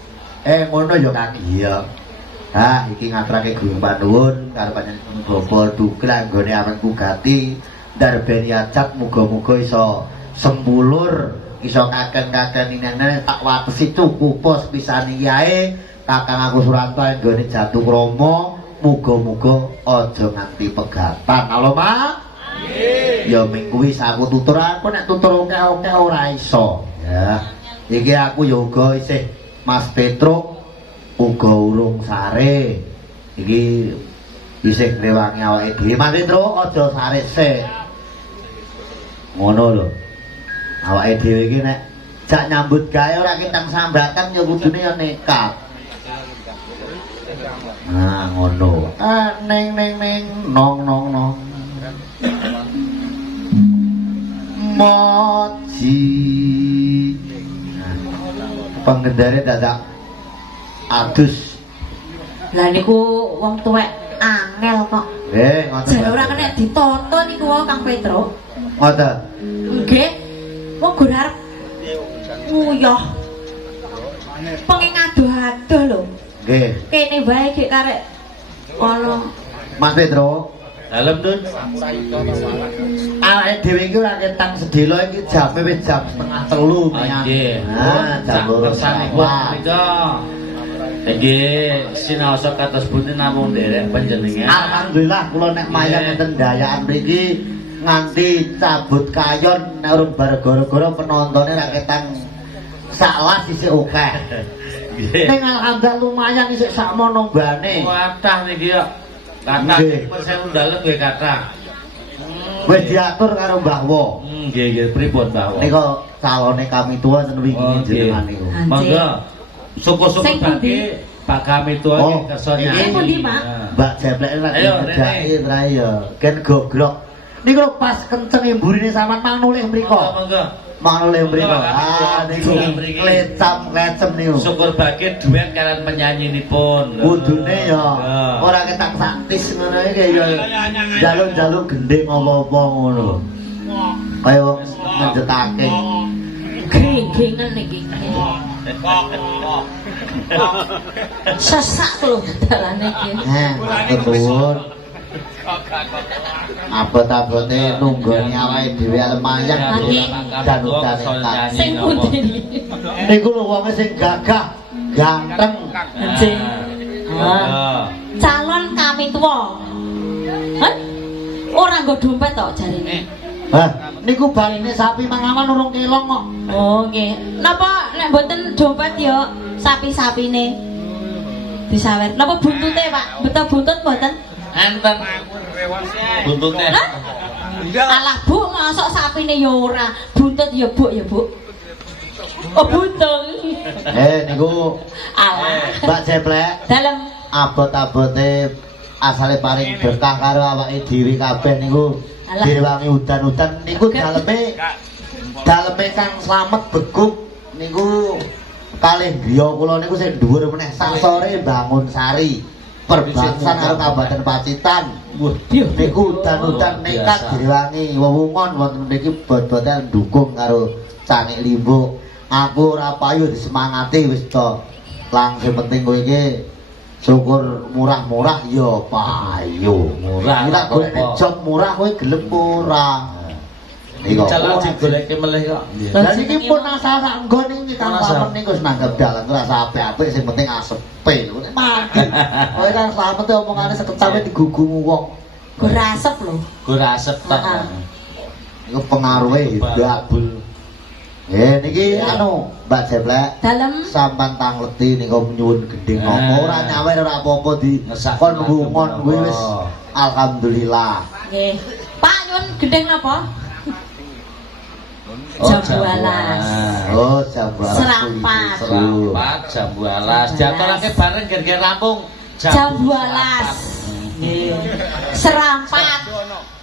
Ngono ya Kang. Iya. Iki ngaturake Gusti Panuwun karo panjenengan Bapak Dukel anggone awen kugati darbeni acat muga-muga iso sembulur iso kaken-kaken inene tak watesi cukup sepisane yae Kakang aku Suranto anggone Jatuh Rama muga-muga aja nganti pegatan. Halo Mak. Ya ming kuwi aku tutur aku nek tutur akeh-akeh ora iso. Ya. Iki aku ya uga isih Mas Petruk uga urung sare. Iki isih ngrewangi awake dhewe. Mas Petruk aja sare sik. Ngono lho. Awake dhewe iki nek jak nyambut gawe ora kitang sambatan ya kudune ya nekat. Nah, ngono. Neng nong. Moji. Pengendara dadak adus. Lah niku wong tuwek angel kok. Ngoten. Jare ora kena ditonton niku wae Kang Petruk. Ngoten. Nggih. Wong gur arep nguyah. Pengen adoh-adoh lho. Nggih. Kene wae gek karek ana Mas Petruk. Dalem Dun. Awake dhewe iki ora ketang sedelo iki jame wis jam 2:30 menyang. Nggih. Jam 2 sanipun menika. Nggih, sinaosa kados pundi namung nderek panjenengan. Alhamdulillah kula nek mayang enten Dayakan mriki nganti cabut kayon nek urung bar gara-gara penontone ra ketang salah isih akeh. Nggih. Ning alhamdulillah lumayan isih sakmono mbane. Wadah niki ya. Kathah persen undalen kowe kathah. Wis diatur karo Mbah Wo. Nggih, pripun Mbah Wo? Nika calone kami tua ten wingi jenengan niku. Monggo. Syukur-syukur bagi Pak kami tua iki kersa nyanyi. Sing pundi, Pak? Mbak Jeplek lagi ngedaki ra ya. Ken gogrok. Niku lho pas kencenge mburine sampean mang nulih mriko. Monggo. Mang nulih mriko. Niku lecem niku. Syukur bagi duet kalian penyanyinipun. Kudune ya ora ketak saktis ngono iki ya jaluk-jaluk gendeng apa-apa ngono. Kaya wong ngetake. geng-gengan niki. Sesak lho dalane iki. Betul. Abot-abote nunggoni awake dhewe mayang danutane tak. Sing pundi Niku lho wong sing gagah, ganteng. Anjing. Calon kami tua. Hah? Ora nggo dompet tok jarine. Hah, niku baline sapi mangawan urung kelong kok. Oh, nggih. Napa nek mboten dompet ya sapi-sapine disawer. Napa buntute, Pak? Beto buntut mboten? Enten buntutnya. Alah, Bu, mosok sapine ya ora. Buntut ya, Bu, ya, Bu. Oh, buntung. Niku Alah. Mbak Jeplek, Dalem abot-abote asale paling berkah karo awake dhewe kabeh niku. Direwangi udan-udan niku daleme Kang Slamet Beguk niku kalih griya kula niku sing dhuwur meneh sasore Bangun Sari perbangsan karo Kabupaten Pacitan. Niku udan-udan nekat direwangi wewungon wonten mriki bot-boten ndukung karo Canik Limbo. Aku ora payu disemangati wis to. Langsung penting kowe iki syukur murah-murah ya payu. Murah. Nek golek job murah kowe gelem ora. Niku Calon digoleki melih kok. Lah niki pun asal sak nggon iki Kang Slamet niku wis nanggap dalan ora apik-apik sing penting asepe lho. Nek mati. Kowe Kang Slamet omongane sekecap digugungu wong. gur asep lho. Gur asep tok. Niku pengaruhe hidabul. Niki anu Mbak Jeplek. Dalem Sampan tangleti niku nyuwun gending napa ora nyawer ora apa-apa di kon ngungon kuwi wis alhamdulillah. nggih. Pak nyuwun gendeng napa? Jam 12. Oh, jam 12. Serampat. Serampat jam 12. Jadwalake bareng ger-ger rampung Jam 12. Nggih. Serampat.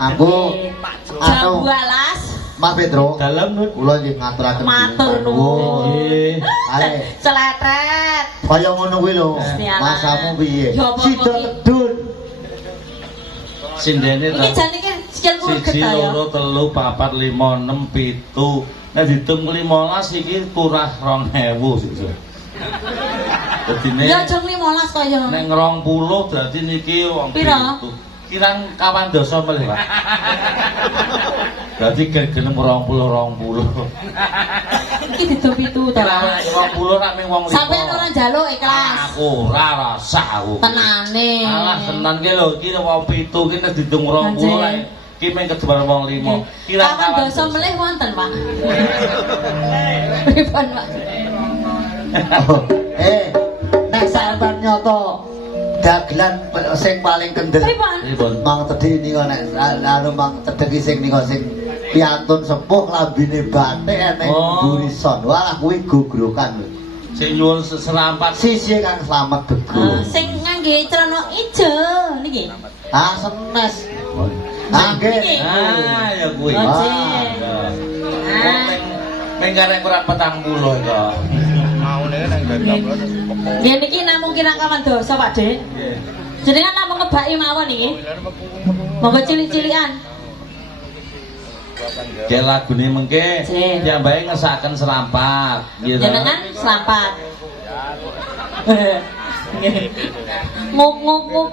Aku Jam anu 12. Mas Pedro. Dalem Nun. Kula nggih ngaturaken Matur nuwun. Nggih. Ae. Celetret. Kaya ngono kuwi lho. Gusti Allah. Masamu piye? Ya apa Sida iki? ledun. Sindene Iki ta. jane iki sikil kurget Siji, ta ya. loro, telu, papat, lima, enam, pitu. Nek ditung 15 iki kurang 2000 sik. Dadine Ya jam 15 kaya. nek 20 berarti niki wong Pira? pitu. Kirang kawan dosa melih, Pak. Berarti genep 20. Iki ditung pitu ta. Kira 20 rak ming wong 5. Sampeyan ora njaluk ikhlas. Aku ora rasa aku. Tenane. Alah tenan ki lho, iki wong pitu ki nek ditung 20 Anjir. ae. Ki mung kejebar wong 5. Kirang Kapan dosa melih wonten, Pak? Pripun, Pak? Nek sampean nyoto dagelan sing paling kendel. Pripun? Pripun? Mang Tedhi nika nek anu Mang Tedhi sing nika sing piantun sepuh lambine batik eneng Oh. burison. Wah kuwi gogrokan lho. Sing nyuwun serampat. Sisi Kang Slamet Bego. Sing ngangge celana ijo niki. Ah senes. Ah nggih. Niki. Ah, ya kuwi. Oh, Ah. Cik. Wong ming karek kurang 40 kok. Nggih niki namung kirang kawan dosa, Pak Dik. Nggih. Jenengan namung ngebaki mawon niki. Monggo cilik-cilikan. Ge lagune mengke Cik. piyambake ngesaken serampat. Nggih ta? Jenengan selampat. Nguk.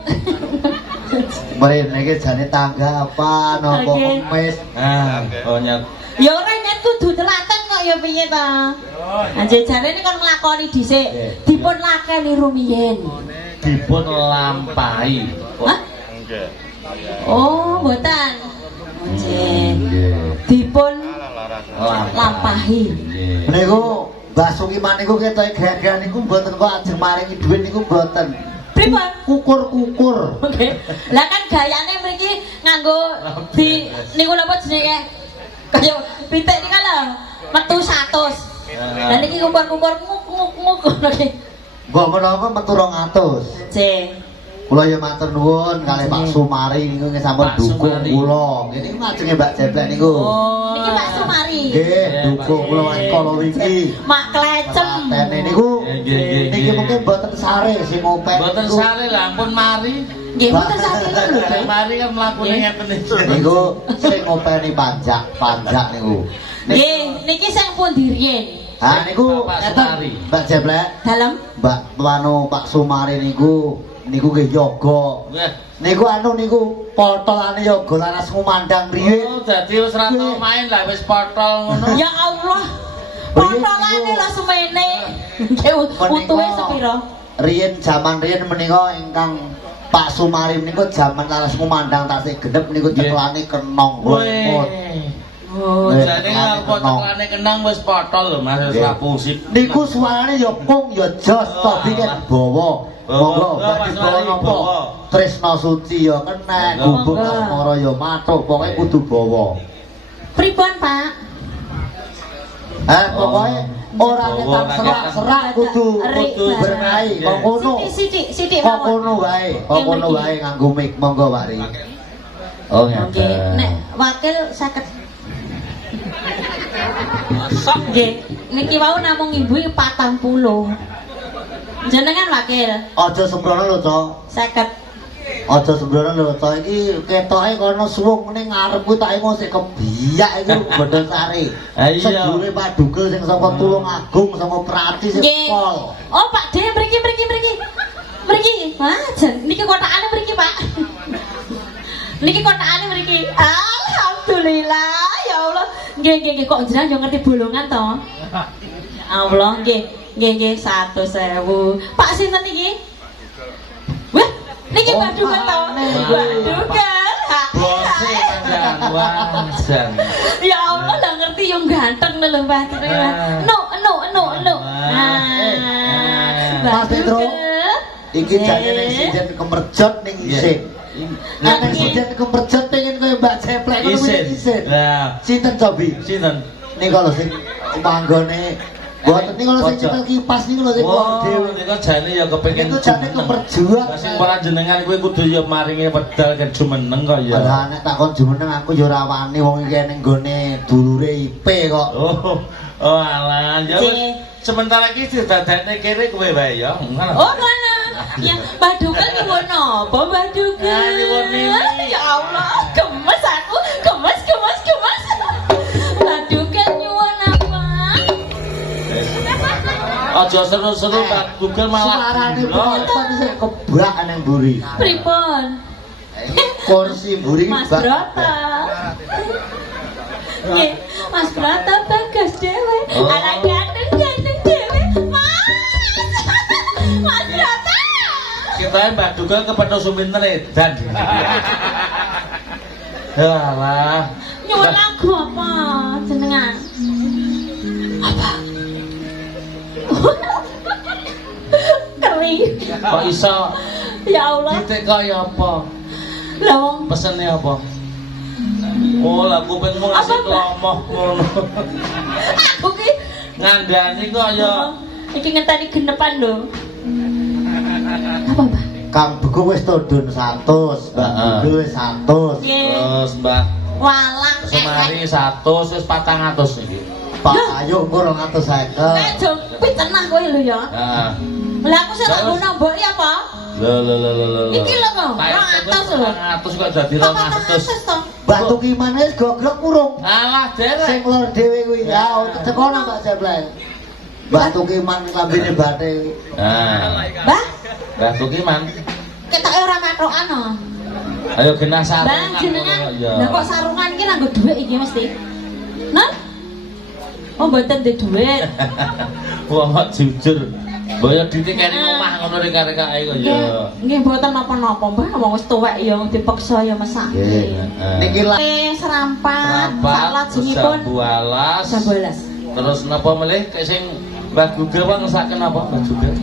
Mrene iki jane tanggapan apa Oke. kemis. Ah, oh nyat. Ya ora nyet kudu telaten kok ya piye ta. Anjir jarene kon nglakoni dhisik. Dipun lakeni rumiyin. Dipun lampahi. Hah? Oh, mboten. Anjir. Dipun lampahi. Nggih. Niku Mbah Sukiman niku ketoke gagah niku mboten kok ajeng maringi dhuwit niku mboten. Pripun? Kukur-kukur. Oke. Lah kan gayane mriki nganggo di niku napa jenenge? Kaya pitik niki lho, metu 100. Lah niki kukur-kukur nguk ngono iki. Mbok menawa metu 200. Cek. Kula ya matur nuwun kalih Pak Sumari niku nggih sampun Pak dukung Sumari. kula. Niki ngajenge Mbak Jeblek niku. Oh. Niki Pak Sumari. Nggih, dukung kula kala wingi. Mak Klecem. Tene niku Nggih. niki mungkin mboten sare sing ngopen. Mboten niku. sare lah ampun mari. Nggih, mboten sate lho, Dek. Mari kan mlakune Nggih. ngeten iki. Niku sing ngopeni panjak niku. Nggih, niki sing pundi riyen? Ha niku Pak ngeten Sumari. Mbak Jeblek, Dalem. Mbak Tuano Pak Sumari niku nggih yoga. Wah. Niku anu niku potolane yoga laras ngumandang riyin. Oh, dadi wis ra tau main lah wis potol ngono. Ya Allah. Potolane lho semene. Nggih, utuhe sepira? Riyin jaman riyin menika ingkang Pak Sumari niku jaman laras ngumandang tasih genep niku ceklane kenong lemut. Oh, Jane potoklane kenang wis potol lho Mas, wis Nggih. rapusip. Niku suarane ya pung ya jos to bikin bawa. Monggo Bawa, badhe Mas bawa Wali, napa? bawa. Tresna suci ya kenek, Monggo. gubuk asmara ya matuk, pokoke kudu bawa. pripun, Pak? Pokoke ora Bawa, ketak serak-serak kudu berkahi. Kok ngono. Sithik Kok mawon. ngono wae, kok ngono wae nganggo mic monggo Pak Ri. Oh Nggih, nek wakil 50. Nggih, niki wau namung ibu 40. Jenengan wakil Aja sembrono lho, Cok. 50. Aja sembrono lho, Cok. Iki ketoke kono suwung ning ngarepku tak engko sik kebiyak iku Bondo Sari. Ah, iya. Sedulure Pak Dugel sing saka Tulung Agung saka Prati sing Nggih. pol. Oh, Pak De, mriki. Mriki. Wah, jan niki kotakane mriki, Pak. Niki kotakane mriki. Alhamdulillah, ya Allah. Nggih, kok jenengan yo ngerti bolongan to? Ya Allah, nggih, 100.000. Pak sinten niki? Wah, niki Pak Dugan to. Pak Dugan. Bose panjang wajan. Ya Allah, lah ngerti yo ganteng lho Mbah. No. Mas Petro. Iki jane ning sinden kemerjot ning isin. Nek ning sinden kemerjot pengen koyo Mbak Jeplek ngono kuwi isin. Lah, Sinten Cobi? sinten? Nika lho sing manggone Mboten niku lho sing nyetel kipas niku lho sing Wah, dhewe. niku jane ya kepengin Itu jane keperjuang. Sing panjenengan kuwi kudu ya maringi wedal ke jumeneng kok ya. Lah nek takon jumeneng aku ya ora wani wong iki ning gone dulure IP kok. Oh, alah, ya wis sementara iki didadekne kene kowe wae ya. Ngono. Oh, mana? Ya, Mbah Dukel nyuwun apa, Mbah Dukel? Ah, nyuwun ini. Ya Allah, gemes aku, gemes. Mbah Dukel nyuwun apa? Aja seru-seru tak Google malah. Suarane penonton sing kebak nang mburi. Pripun? Kursi mburi Mas bak. Broto. Nggih, Mas Broto bagus dhewe. Oh. Anak ganteng dhewe. Mas Broto. Kita Mbak Dugal kepethuk suminten edan. Alah. Nyuwun lagu apa jenengan? Apa? Keri. Kok iso Ya Allah. titik kaya apa? Lah wong Pesene apa? Oh, lah kupingmu ngasih Apa, Mbak? klomoh ngono. aku ki Ngandani kaya iki ngenteni genepan lho. Apa, Mbak? Kang Beku wis todon 100, Mbak Heeh. Beku wis 100. Nggih. terus Mbak Walang Semari 100 wis 400 iki. Pak Ayu engko 250. Nek jom pitenah kowe lho ya. Heeh. Lah aku sing tak ngono mbok ya apa? Lho. Iki lho kok, 200 lho. 200 kok dadi 200. to. Batu Kiman wis gogrok urung. Alah, Sing derek. lor dhewe kuwi ya tekono Mbak Jeblay. Batu Kiman lambene bate. Nah, Mbah, Ratu Kiman. ketoke ora matokan no. Ayo genah Mbah sarungan. jenengan. Ya. Lah kok sarungan iki nganggo dhuwit iki mesti. Nah? Oh, mboten duwe dhuwit. Wong kok jujur. Boyo ditikeni omah ngono rek arek kae kok ya. Nggih mboten napa-napa, Mbah wong wis tuwek ya dipaksa ya mesake. Nggih. Niki lah Serampat, Rapat, salajengipun bualas. 12. Terus napa melih kayak sing Mbah Google wae ngesaken apa Mbah Google?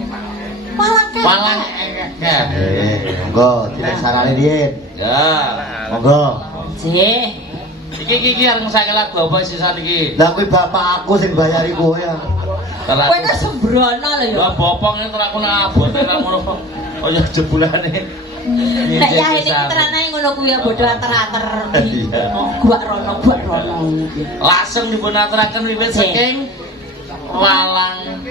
Malang monggo dirasarane riyen. Ya. Monggo. Nggih. Iki arep ngesake lagu apa sisan iki? Lah kuwi bapak aku sing bayari kowe ya. Kowe kok sembrono lho ya. Lah bopong nek aku nak abot nek ngono kok. Kaya jebulane. Nek ya ini terane ngono kuwi ya bodho ater-ater. Iya. Guak rono iki. Langsung dipun aturaken wiwit saking Malang.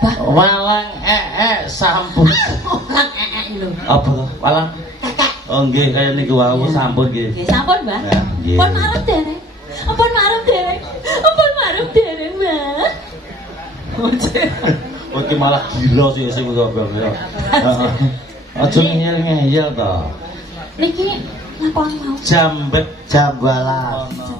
Mbah. Walang sampun. Walang lho. Apa to? Walang. Oh nggih kaya niku wau sampun nggih. Nggih, sampun, Mbah. Ya, nggih. Pun marep dereng. Ampun marep dereng. Ampun marep dereng, Mbah. Oke malah gila sih sing kok ya. Heeh. Aja ngeyel-ngeyel to. Niki napa mau? Jambet Jambalas. ono.